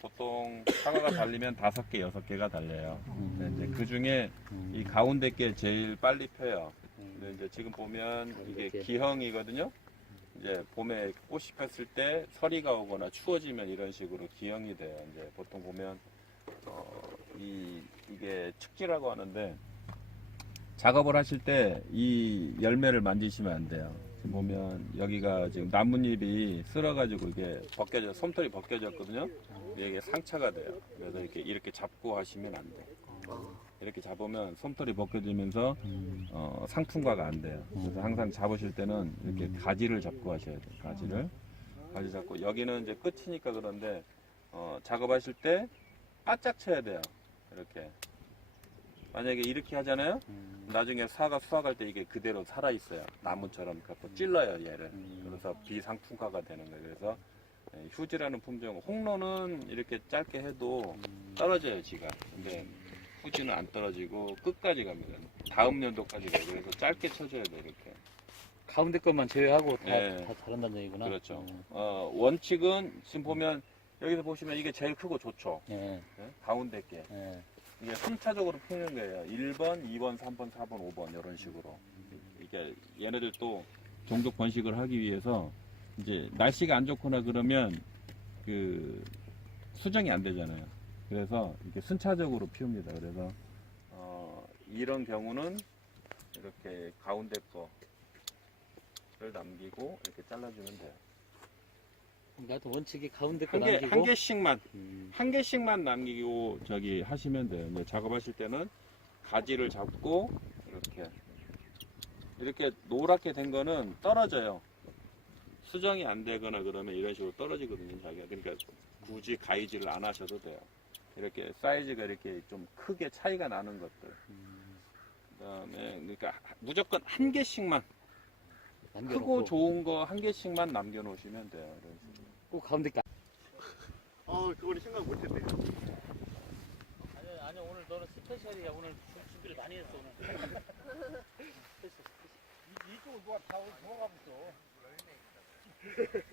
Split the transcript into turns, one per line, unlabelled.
보통 사과가 달리면 다섯 개, 여섯 개가 달려요. 근데 이제 그 중에 이 가운데 게 제일 빨리 펴요. 근데 이제 지금 보면 이게. 기형이거든요. 이제 봄에 꽃이 폈을 때 서리가 오거나 추워지면 이런 식으로 기형이 돼요. 이제 보통 보면 어, 이 이게 축지라고 하는데 작업을 하실 때 이 열매를 만지시면 안 돼요. 지금 보면 여기가 지금 나뭇잎이 쓸어가지고 이게 벗겨져 솜털이 벗겨졌거든요. 근데 이게 상처가 돼요. 그래서 이렇게 이렇게 잡고 하시면 안 돼요. 이렇게 잡으면 솜털이 벗겨지면서 어, 상품화가 안 돼요. 그래서 항상 잡으실 때는 이렇게 가지를 잡고 하셔야 돼요. 가지를 가지 잡고 여기는 이제 끝이니까 그런데 어, 작업하실 때 바짝 쳐야 돼요. 이렇게 만약에 이렇게 하잖아요. 나중에 사과 수확할 때 이게 그대로 살아 있어요. 나무처럼 그러니까 또 찔러요 얘를. 그래서 비상품화가 되는 거예요. 그래서 예, 휴지라는 품종, 홍로는 이렇게 짧게 해도 떨어져요 지가. 근데 후지는 안 떨어지고 끝까지 갑니다. 다음 연도까지 가요. 그래서 짧게 쳐줘야 돼 이렇게.
가운데 것만 제외하고 다,
예.
다 자란다는 얘기구나.
그렇죠.
음.
어, 원칙은 지금 보면 여기서 보시면 이게 제일 크고 좋죠.
예.
예? 가운데 게
예.
이게 순차적으로 피는 거예요. 1번, 2번, 3번, 4번, 5번 이런 식으로. 이게 얘네들 또 종족 번식을 하기 위해서 이제 날씨가 안 좋거나 그러면 그 수정이 안 되잖아요. 그래서 이렇게 순차적으로 피웁니다. 그래서 어, 이런 경우는 이렇게 가운데 거를 남기고 이렇게 잘라주면 돼요.
나도 원칙이 가운데 거
한 개,
남기고.
한 개씩만
음.
한 개씩만 남기고 저기 하시면 돼요. 이제 작업하실 때는 가지를 잡고 이렇게 이렇게 노랗게 된 거는 떨어져요. 수정이 안 되거나 그러면 이런 식으로 떨어지거든요, 자기가. 그러니까 굳이 가위질을 안 하셔도 돼요. 이렇게 사이즈가 이렇게 좀 크게 차이가 나는 것들. 그다음에 그러니까 무조건 한 개씩만
남겨놓고
크고 좋은 거 한 개씩만 남겨 놓으시면 돼요. 이런 식으로.
꼭 가운데 거.
아, 그거는 생각 못했네.
아니 아니 오늘 너는 스페셜이야 오늘 준비를 많이 했어 오늘.
이쪽은 누가 다 도망가고 있어.